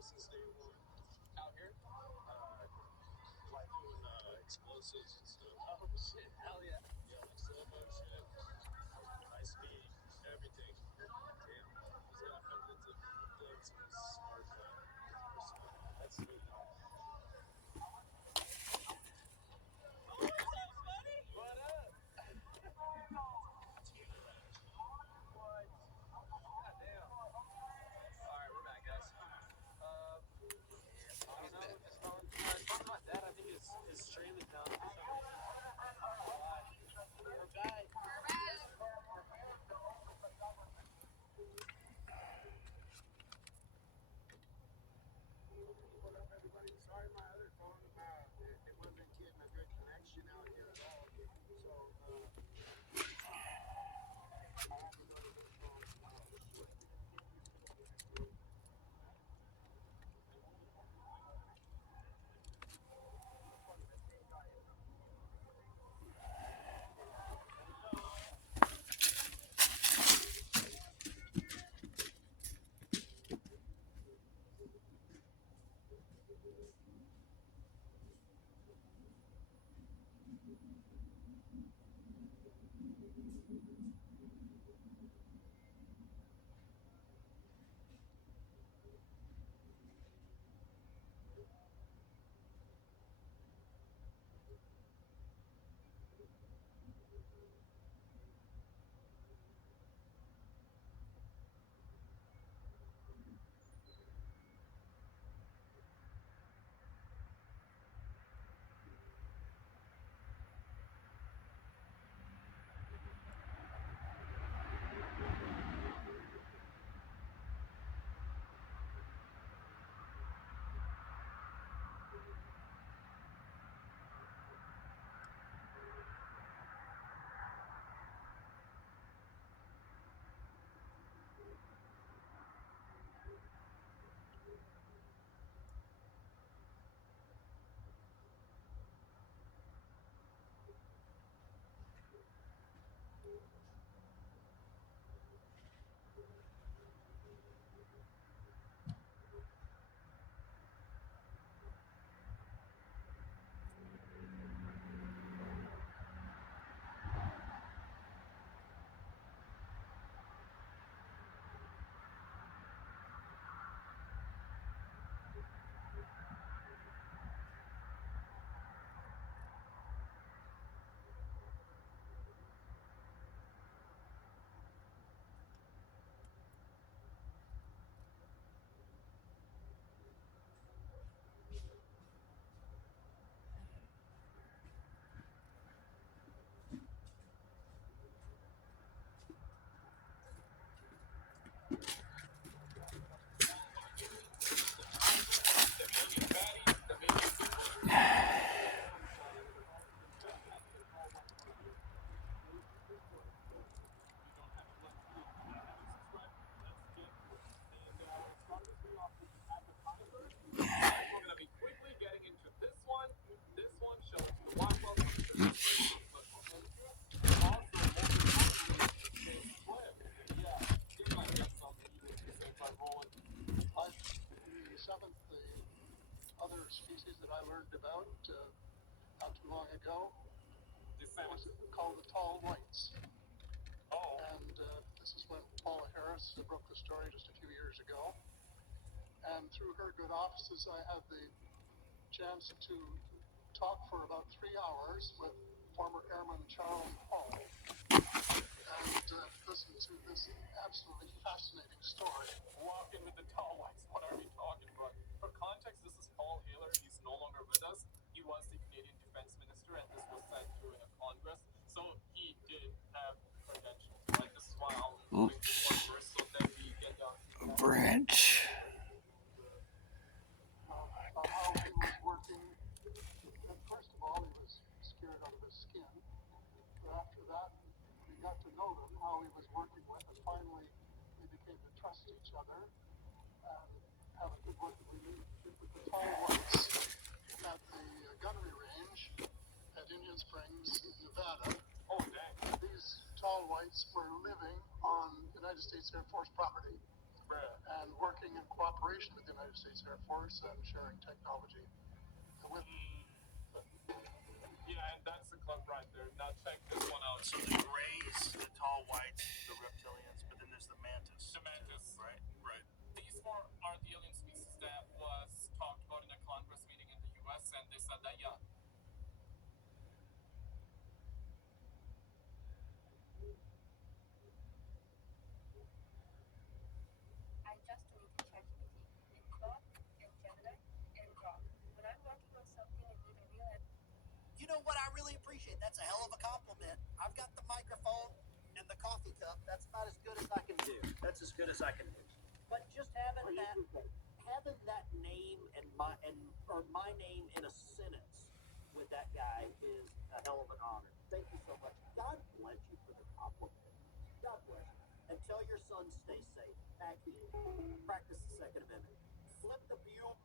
Out here? Like doing explosives and stuff. Oh shit, hell yeah. Yeah, like slow motion, high speed, everything. Damn. He's got hundreds of clips on his smartphone. That's sweet. What up? What? God damn. Alright, we're back, guys. I don't know. It's not my dad. I think his stream is down for some reason. Why? We're back. What up, everybody? Sorry, my other phone, it wasn't getting a good connection out here at all. So, I have to go to this phone. We're going to be quickly getting into this one. This one shows the wild also yeah, seems like that's something you would do if I'm rolling. The seventh, the other species that I learned about not too long ago was called the tall whites. Oh. And this is when Paula Harris broke the story just a few years ago. And through her good offices, I had the chance to talk for about 3 hours with former Airman Charles Hall and listen to this absolutely fascinating story. Walking with the tall whites, what are we talking about? For context, this is Paul Haler. He's no longer with us. He was the Canadian Defense Minister, and this was sent through in a Congress. So he did have credentials, right? This is why I'll make this one first, so then we get down to the Branch. how he was working. And first of all, he was scared out of his skin. But after that, we got to know them, how he was working with, and finally they became to trust each other and have a good working relationship with the tall whites at the gunnery range at Indian Springs, Nevada. Oh, dang. These tall whites were living on United States Air Force property. and working in cooperation with the United States Air Force and sharing technology with. Yeah, and that's the club right there. Now check this one out. So the grays, the tall whites, the reptilians, but then there's the mantis. The mantis. Right, right. These four are the alien species that was talked about in a Congress meeting in the U.S. and they said that, yeah. I just tweaked ChatGPT in Claude and Gemini and Grok. When I'm working on something and need a real You know what I really appreciate? That's a hell of a compliment. I've got the microphone and the coffee cup. That's about as good as I can do. That's as good as I can do. But just having that name and my name in a sentence with that guy is a hell of an honor. Thank you so much. God bless you for the compliment. God bless you. And tell your son stay safe. Back here. Practice the Second Amendment. Flip the blue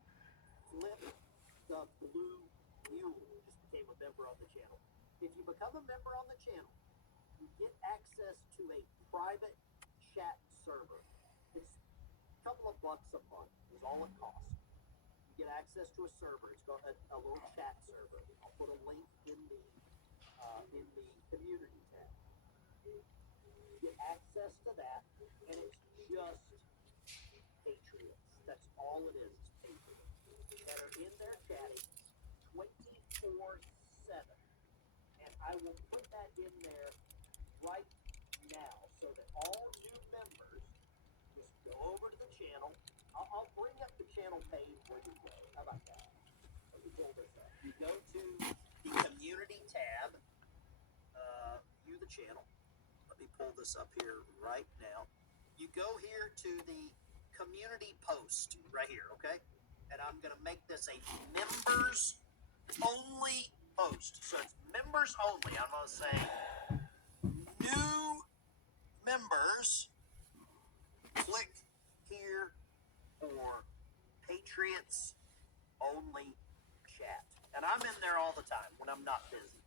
mule. Just became a member on the channel. If you become a member on the channel, you get access to a private chat server. It's a couple of bucks a month is all it costs. You get access to a server. It's got a little chat server. I'll put a link in the community tab. You get access to that, and it's just patriots. That's all it is patriots that are in there chatting 24/7. And I will put that in there right now so that all new members just go over to the channel. I'll bring up the channel page where you go. How about that? Let me pull this up. You go to the community tab, view the channel. Let me pull this up here right now. You go here to the community post right here, okay? And I'm going to make this a members only post. So it's members only. I'm going to say new members, click here for Patriots only chat. And I'm in there all the time when I'm not busy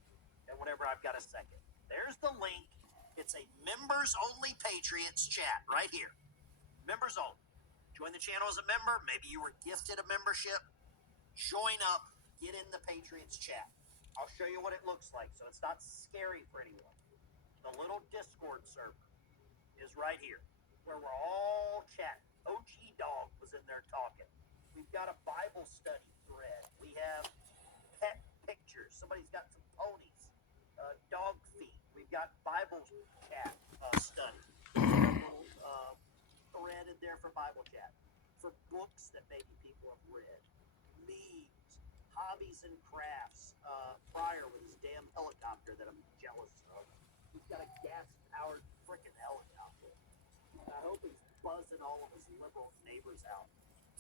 and whenever I've got a second. There's the link. It's a members only Patriots chat right here. Members only. Join the channel as a member. Maybe you were gifted a membership. Join up. Get in the Patriots chat. I'll show you what it looks like so it's not scary for anyone. The little Discord server is right here where we're all chatting. OG Dog was in there talking. We've got a Bible study thread. We have pet pictures. Somebody's got some ponies, dog feet. We've got Bible chat study. Thread in there for Bible chat, for books that maybe people have read, memes, hobbies and crafts. Pryor with his damn helicopter that I'm jealous of. He's got a gas-powered freaking helicopter. I hope he's buzzing all of his liberal neighbors out.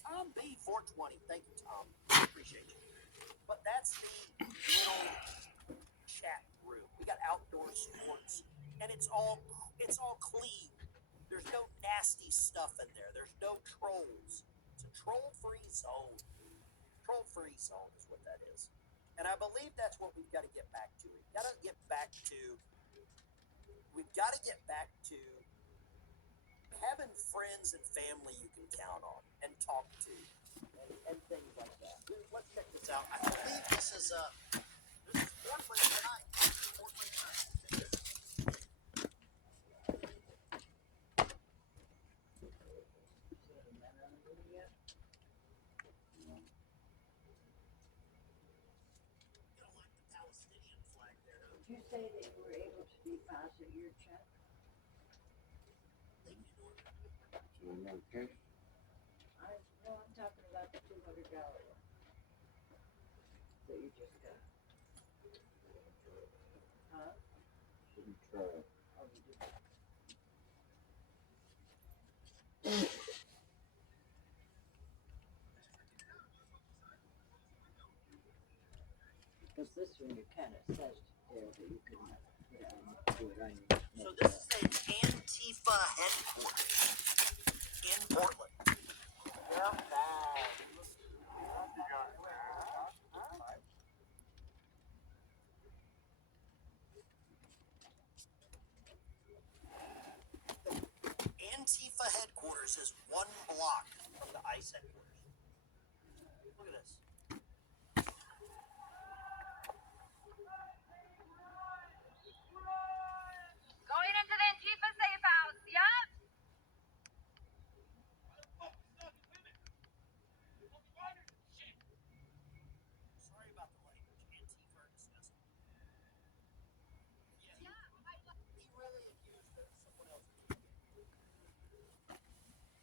Tom B. 420. Thank you, Tom. Appreciate you. But that's the little chat room. We got outdoor sports, and it's all clean. There's no nasty stuff in there. There's no trolls. It's a troll-free zone. Troll-free zone is what that is. And I believe that's what we've got to get back to. We've got to get back to having friends and family you can count on and talk to and things like that. Let's check this out. I believe this is Portland tonight. Portland tonight. Did you say that you were able to deposit your check? Okay. No, I'm talking about the $200 one that you just got. Huh? Shouldn't try. Oh, you did. Because this one you kind of says there that you can, do it on your. So this is an Antifa headquarters in Portland. Antifa headquarters headquarters is 1 block from the ICE headquarters. Look at this. Going into the Antifa safe house. Yup. Sorry about the language. Antifa are disgusting. Yeah, he really accused someone else of doing it.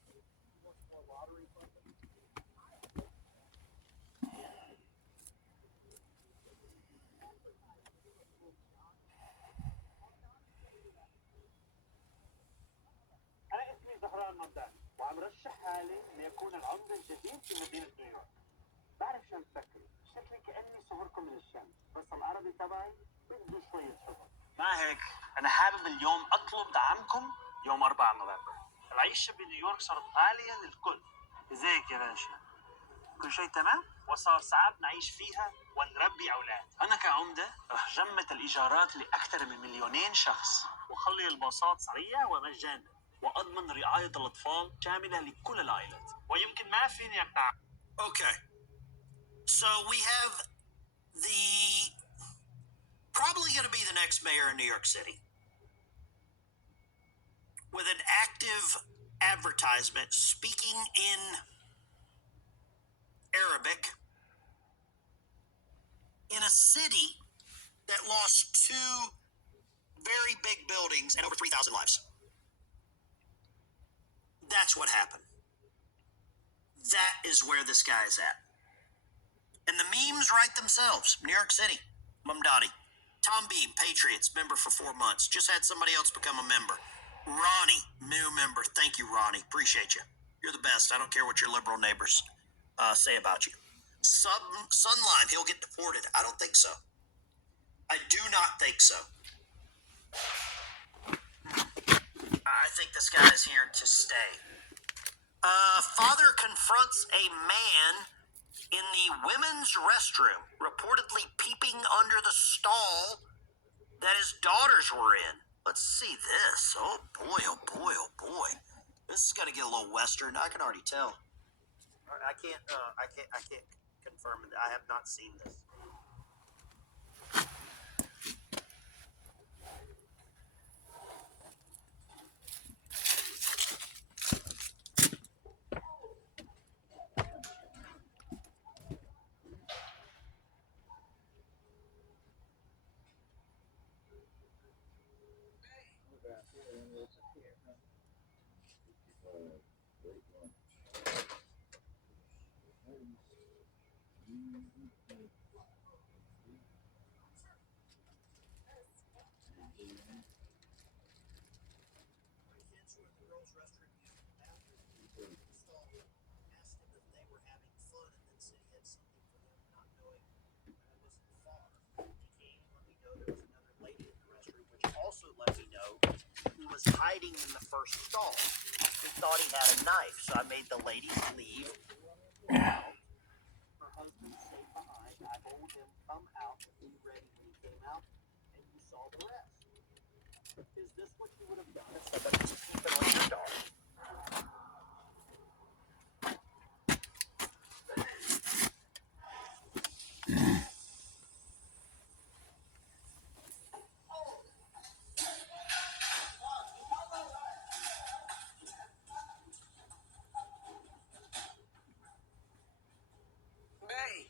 He wants more lottery funding. أنا اسمي زهران ممداني وعم رشح حالي إني أكون العمدة الجديد في مدينة نيويورك. بعرف شو تفكروا، شكلي كأني صهركم من الشمس، بس العربي تبعي بده شوية شغل. مع هيك أنا حابب اليوم أطلب دعمكم يوم 4 نوفمبر. العيشة بنيويورك صارت غالية للكل. ازيك يا باشا؟ كل شيء تمام؟ وصار صعب نعيش فيها ونربي أولاد. أنا كعمدة رح جمد الإيجارات لأكثر من 2,000,000 شخص وخلي الباصات سريعة ومجانا وأضمن رعاية الأطفال شاملة لكل العائلات ويمكن ما فيني أقطع. Okay. So we have the probably going to be the next mayor in New York City with an active advertisement speaking in Arabic in a city that lost 2 very big buildings and over 3,000 lives. That's what happened. That is where this guy is at. And the memes write themselves. New York City, Mamdani. Tom Beam, Patriots, member for 4 months. Just had somebody else become a member. Ronnie, new member. Thank you, Ronnie. Appreciate you. You're the best. I don't care what your liberal neighbors say about you. Sunlime, he'll get deported. I don't think so. I do not think so. I think this guy is here to stay. Father confronts a man in the women's restroom, reportedly peeping under the stall that his daughters were in. Let's see this. Oh boy, oh boy, oh boy. This is gonna get a little Western. I can already tell. I can't confirm that. I have not seen this. Kids were in the girls' restroom using the bathroom. Stall asked them if they were having fun, and then said he had something for them, not knowing that I wasn't far. He came and let me know there was another lady in the restroom, which also let me know he was hiding in the first stall. He thought he had a knife, so I made the ladies leave. Out. Her husband stayed behind. I told him come out, be ready when he came out, and you saw the rest. Is this what you would have done if somebody was peeping on your daughter? Hey.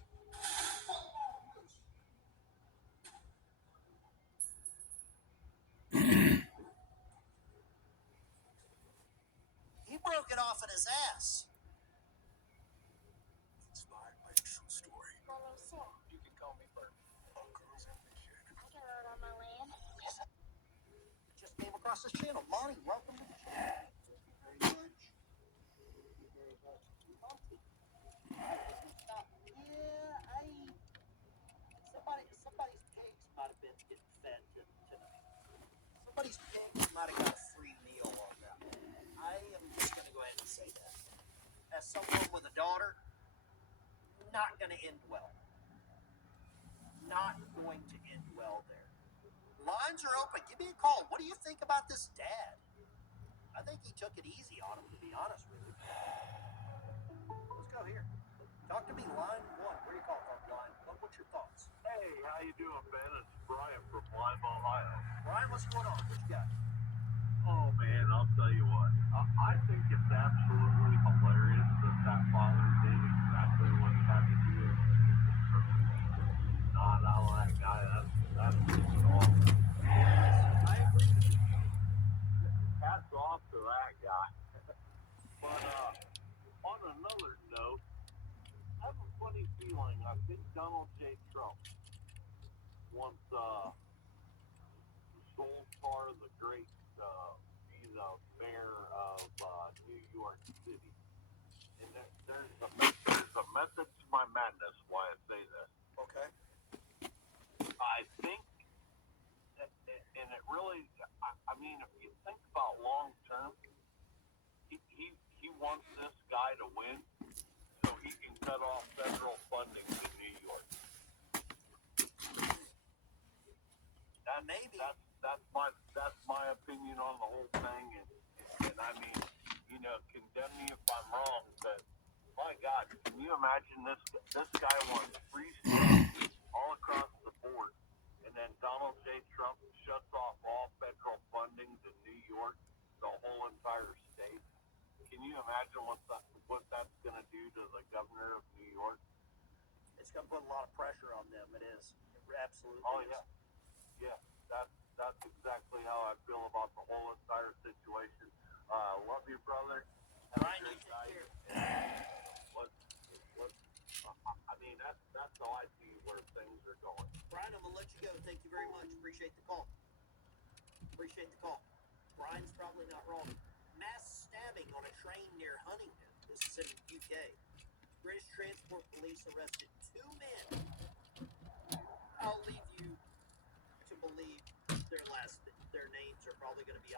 He broke it off in his ass. Inspired by a true story. My name's Sam. You can call me Bert. I can ride on my land. Just came across this channel. Lonnie, welcome to the channel. Thank you very much. Somebody's pigs might have been getting fed tonight. Somebody's pigs might have got a free meal on that. I am just going to go ahead and say that. As someone with a daughter, not going to end well. Not going to end well there. Lines are open. Give me a call. What do you think about this dad? I think he took it easy on him, to be honest with you. thoughts. Hey, how you doing, Ben? It's Brian from Lima, Ohio. Brian, what's going on? What you got? Oh man, I'll tell you what. I think it's absolutely hilarious that father did exactly what he had to do. Not all that guy. That's just awful. I agree with you. Hats off to that guy. But on another note, I have a funny feeling. I think Donald J. Trump once sold part of the great be the mayor of New York City. And there's a method to my madness why I say this. Okay. I think, and it really, I mean, if you think about long term, he wants this guy to win so he can cut off federal funding to New York. Maybe. That's my opinion on the whole thing, and I mean, you know, condemn me if I'm wrong, but my God, can you imagine this guy wants free speech all across the board, and then Donald J. Trump shuts off all federal funding to New York, the whole entire state. Can you imagine what that's going to do to the governor of New York? It's going to put a lot of pressure on them. It is. It absolutely Oh is. yeah, that's exactly how I feel about the whole entire situation. Love you, brother. Brian, you take care. I mean, that's how I see where things are going. Brian, I'm going to let you go. Thank you very much. Appreciate the call. Brian's probably not wrong. Mass stabbing on a train near Huntingdon. This is in the UK. British Transport Police arrested 2 men. I'll leave you to believe their names are probably going to be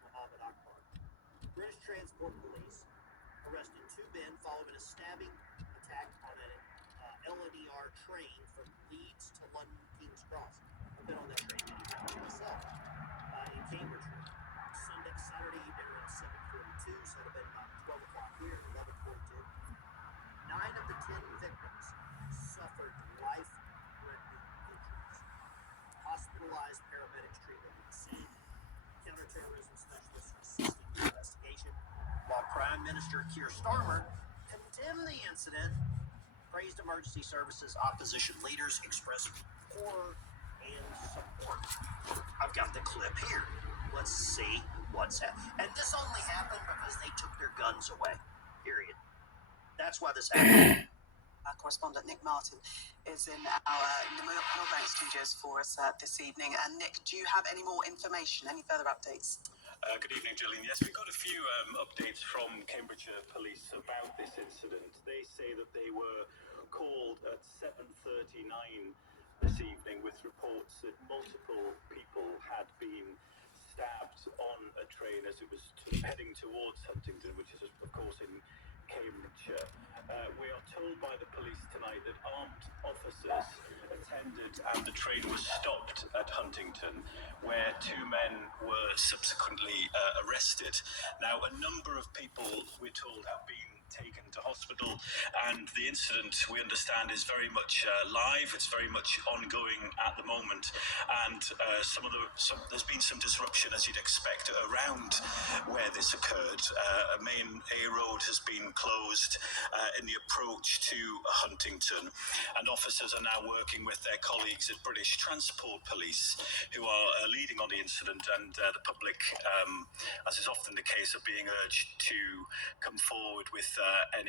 Muhammad Akbar. British Transport Police arrested 2 men following a stabbing attack on an LNER train from Leeds to London King's Cross. I've been on that train many times myself in Cambridge. Saturday evening around 7:42, so it would have been about 12 o'clock here at 11:42. 9 of the 10 victims suffered life-threatening injuries. Hospitalized paramedics treated at the scene. Counterterrorism specialists are assisting the investigation, while Prime Minister Keir Starmer condemned the incident, praised emergency services. Opposition leaders expressed horror and support. I've got the clip here. Let's see what's happened. And this only happened because they took their guns away. Period. That's why this happened. Our correspondent Nick Martin is in our Millbank studios for us this evening. And Nick, do you have any more information, any further updates? Good evening, Gillian. Yes, we've got a few updates from Cambridgeshire Police about this incident. They say that they were called at 7:39 this evening with reports that multiple people had been stabbed on a train as it was heading towards Huntingdon, which is, of course, in Cambridgeshire. We are told by the police tonight that armed officers attended and the train was stopped at Huntingdon, where 2 men were subsequently arrested. Now, a number of people, we're told, have been taken to hospital, and the incident, we understand, is very much live. It's very much ongoing at the moment, and there's been some disruption, as you'd expect, around where this occurred. A main A road has been closed in the approach to Huntingdon, and officers are now working with their colleagues at British Transport Police, who are leading on the incident, and the public, as is often the case, are being urged to come forward with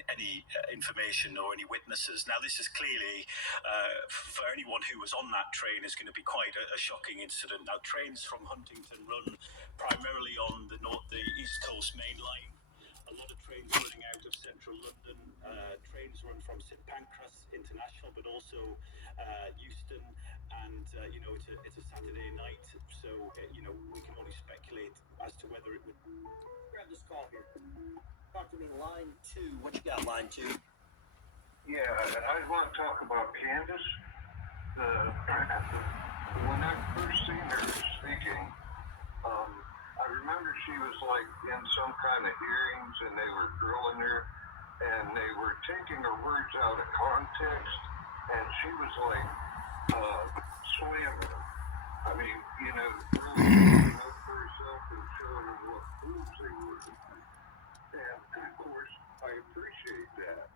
any information or any witnesses. Now, this is clearly, for anyone who was on that train, is going to be quite a shocking incident. Now, trains from Huntingdon run primarily on the East Coast Main Line. A lot of trains running out of central London. Trains run from St Pancras International, but also Euston. And, it's a Saturday night, so, we can only speculate as to whether it would... Grab this call here. Talk to me, line 2. What you got, line 2? Yeah, I want to talk about Candace. When I first seen her speaking, I remember she was like in some kind of hearings and they were grilling her, and they were taking her words out of context, and she was like slamming her. I mean, you know, really standing up for herself and showing her what fools they were. And of course, I appreciate that.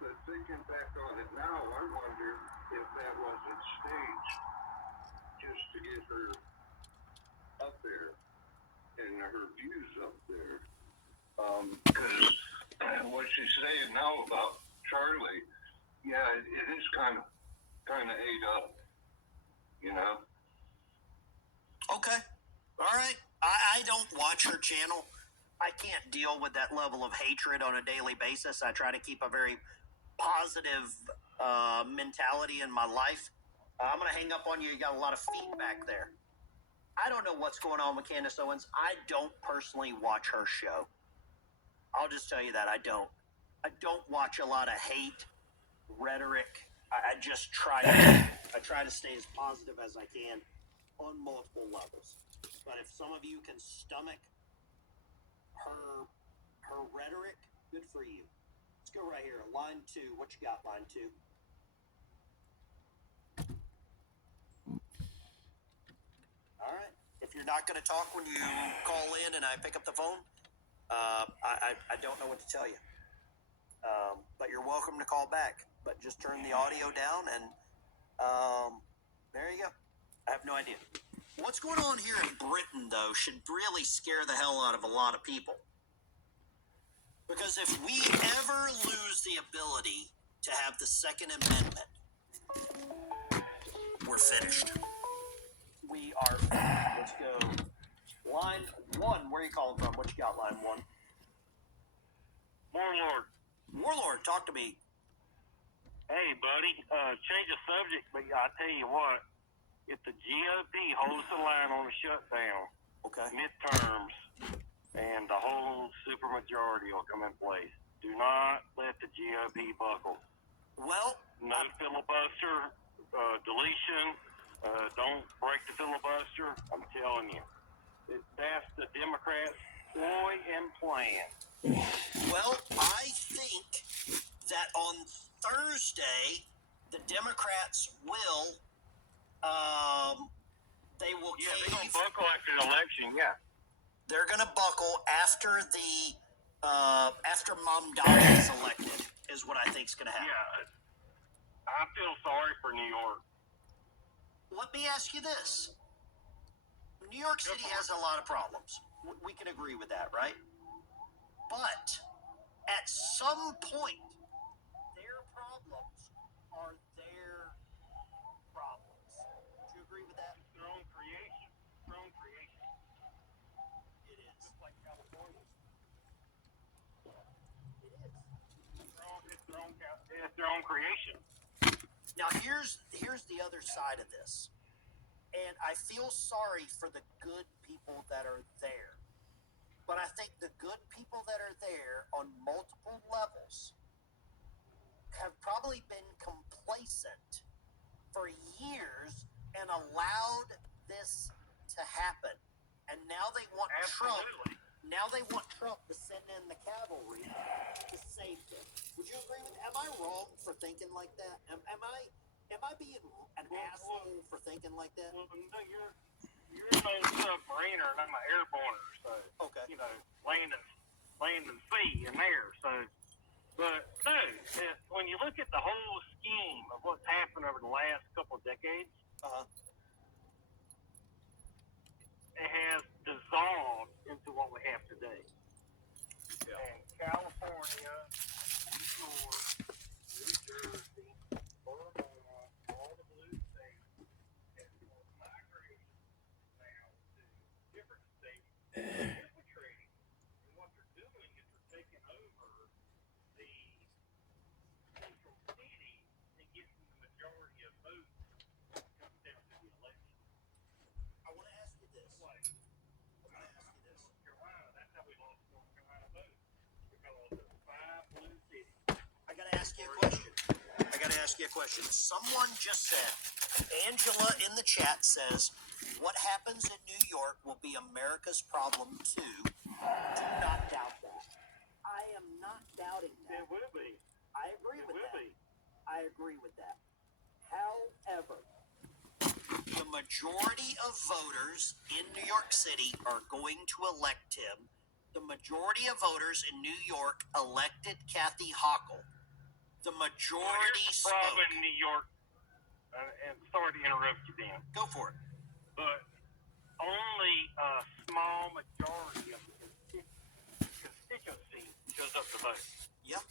But thinking back on it now, I wonder if that wasn't staged just to get her up there and her views up there. Because what she's saying now about Charlie, yeah, it is kind of ate up, you know? Okay. All right. I don't watch her channel. I can't deal with that level of hatred on a daily basis. I try to keep a very positive mentality in my life. I'm going to hang up on you. You got a lot of feedback there. I don't know what's going on with Candace Owens. I don't personally watch her show. I'll just tell you that I don't. I don't watch a lot of hate, rhetoric. I just try to stay as positive as I can on multiple levels. But if some of you can stomach her rhetoric, good for you. Let's go right here. Line 2. What you got, line 2? All right. If you're not going to talk when you call in and I pick up the phone, I don't know what to tell you. But you're welcome to call back. But just turn the audio down and there you go. I have no idea. What's going on here in Britain, though, should really scare the hell out of a lot of people. Because if we ever lose the ability to have the Second Amendment, we're finished. We are finished. Let's go. Line 1, where are you calling from? What you got, line 1? Warlord. Warlord, talk to me. Hey, buddy. Change the subject, but I tell you what. If the GOP holds the line on the shutdown, Okay. midterms, and the whole supermajority will come in place, do not let the GOP buckle. Well, No filibuster, deletion. Don't break the filibuster. I'm telling you. That's the Democrats' ploy and plan. well, I think that on Thursday, the Democrats will, they will Yeah, they're going cave. to buckle after the election, yeah. They're going to buckle after after Mamdani is elected, is what I think is going to happen. Yeah. I feel sorry for New York. Let me ask you this. New York City has a lot of problems. We can agree with that, right? But at some point, their problems are their problems. Do you agree with that? Their own creation. Their own creation. It is. Just like California. It is. It's their own creation. Now, here's the other side of this. And I feel sorry for the good people that are there. But I think the good people that are there on multiple levels have probably been complacent for years and allowed this to happen. And now they want Absolutely. Now they want Trump to send in the cavalry to save them. Would you agree with? Am I wrong for thinking like that? Am I being an asshole for thinking like that? Well, no, you're no submariner, and I'm an airborner, so Okay. you know, land and sea and air. So, but no, when you look at the whole scheme of what's happened over the last couple of decades, it has dissolved into what we have today. Yeah. And California, New York, New Jersey, Oklahoma, all the blue states, and migrating now to different states, infiltrating. And what they're doing is they're taking over the central city and getting the majority of votes when it comes down to the election. I want to ask you this. North Carolina, that's how we lost North Carolina votes. Because of the 5 blue cities. I got to ask you a question. Someone just said, Angela in the chat says, what happens in New York will be America's problem too. Do not doubt that. I am not not doubting that. It will be. I agree It with will that. be. I agree with that. However, The majority of voters in New York City are going to elect him. The majority of voters in New York elected Kathy Hochul. The majority Here's the problem spoke. in New York, and sorry to interrupt you, Dan, Go for it. but only a small majority of the constituency shows up to vote. Yep.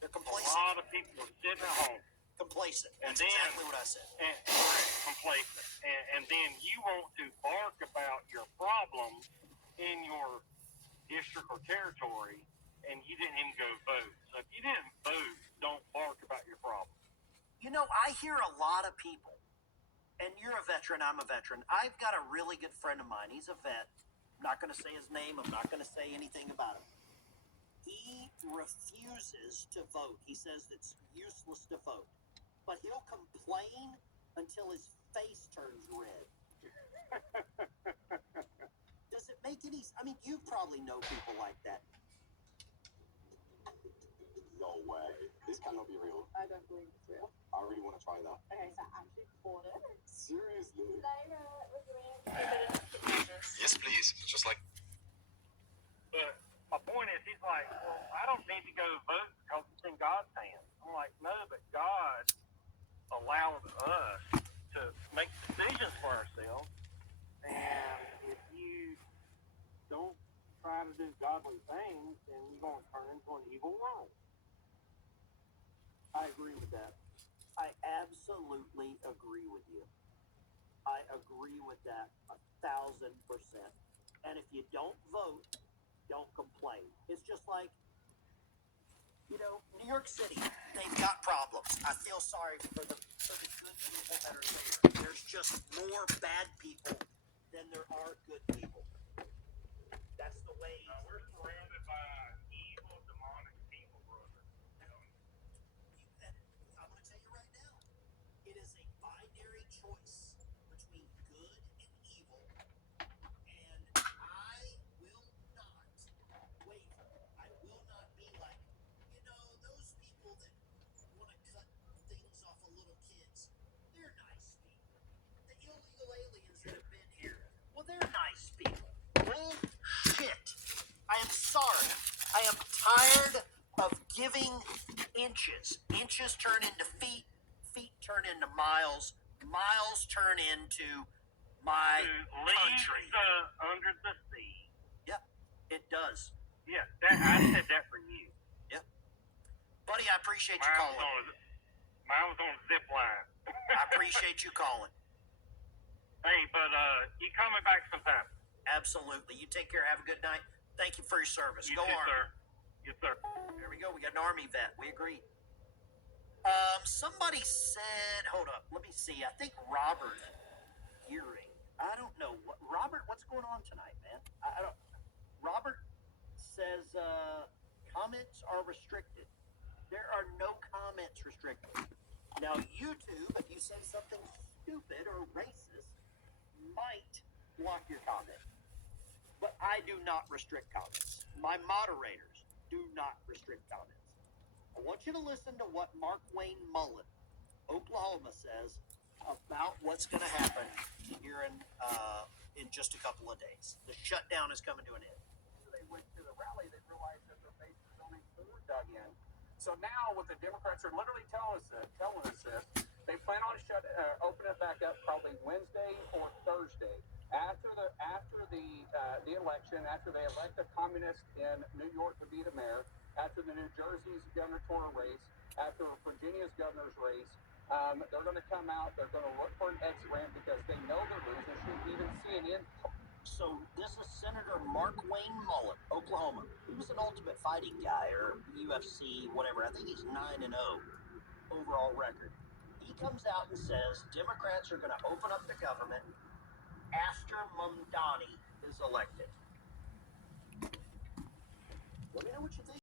They're A complacent. lot of people are sitting at home Complacent. And That's then- exactly what I said. and correct, complacent, and then you want to bark about your problems in your district or territory, and you didn't even go vote. So if you didn't vote, don't bark about your problem. You know, I hear a lot of people, and you're a veteran, I'm a veteran. I've got a really good friend of mine. He's a vet. I'm not going to say his name. I'm not going to say anything about him. He refuses to vote. He says it's useless to vote. But he'll complain until his face turns red. Does it make any? I mean, you probably know people like that. No way. This cannot be real. I don't believe it's real. I really want to try that. Okay, so I actually bought it. Seriously? Yes, please. Just like But my point is, he's like, well, I don't need to go vote because it's in God's hands. I'm like, no, but God allows us to make decisions for ourselves. And if you don't try to do godly things, then you're going to turn into an evil world. I agree with that. I absolutely agree with you. I agree with that 1,000%. And if you don't vote, don't complain. It's just like, you know, New York City, they've got problems. I feel sorry for the good people that are there. There's just more bad people than there are good people. That's the way. We're surrounded by evil, demonic people, brother. I'm going to tell you right now, it is a binary choice between good and evil, and I will not waver. I will not be like, you know, those people that want to cut things off of little kids, they're nice people. The illegal aliens that have been here, well, they're nice people. Bullshit. I am sorry. I am tired of giving inches. Inches turn into feet. Feet turn into miles. Miles turn into my country. Under the sea. Yep, it does. Yeah, I said that for you. Yep. Buddy, I appreciate you calling. Mine was on a zip line. I appreciate you calling. Hey, but you call me back sometime. Absolutely. You take care. Have a good night. Thank you for your service. You Go too, Army. sir. Yes, sir. There we go. We got an Army vet. We agree. Somebody said, hold up. Let me see. I think Robert Gearing. I don't know. Robert, what's going on tonight, man? I don't. Robert says comments are restricted. There are no comments restricted. Now, YouTube, if you say something stupid or racist, might block your comment. But I do not restrict comments. My moderators do not restrict comments. I want you to listen to what Mark Wayne Mullen, Oklahoma, says about what's going to happen here in just a couple of days. The shutdown is coming to an end. They went to the rally, they realized that their base was only 4 dug in. So now, what the Democrats are literally telling us this, they plan on open it back up probably Wednesday or Thursday after the election, after they elect a communist in New York to be the mayor, after the New Jersey's gubernatorial race, after Virginia's governor's race. They're going to come out. They're going to look for an exit ramp because they know they're losing. They shouldn't even see an end. So this is Senator Mark Wayne Mullen, Oklahoma. He was an Ultimate Fighting guy, or UFC, whatever. I think he's 9-0 overall record. He comes out and says Democrats are going to open up the government after Mamdani is elected. Let me know what you think.